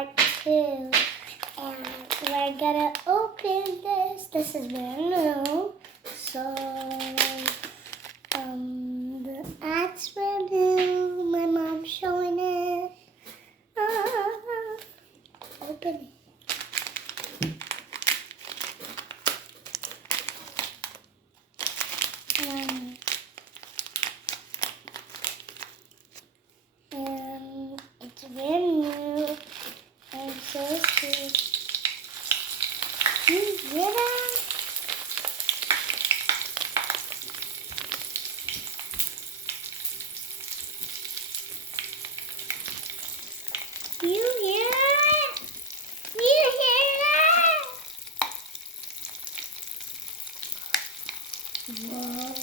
part 2. And we're gonna open this. This is brand new. So, the ads brand new. My mom's showing it. Open it. And it's brand new. And so sweet. You hear that? You hear that? You hear that? Whoa.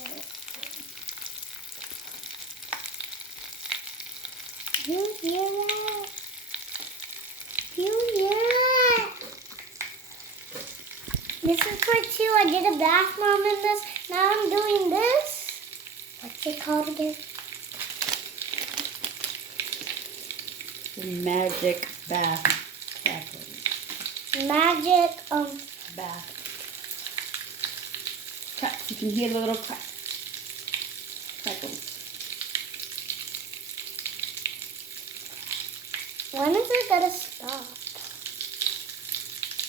You hear that? You hear that? This is part 2. I did a bath bomb in this. Now I'm doing this. What's it called again? Magic bath crackles. Magic Bath. Cracks. You can hear the little crackles. When is it gonna stop?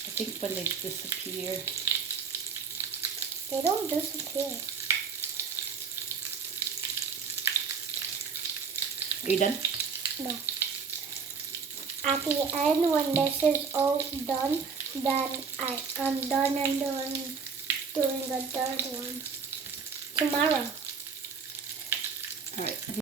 I think when they disappear. They don't disappear. Are you done? No. At the end, when this is all done, then I'm done and doing the third one tomorrow. All right.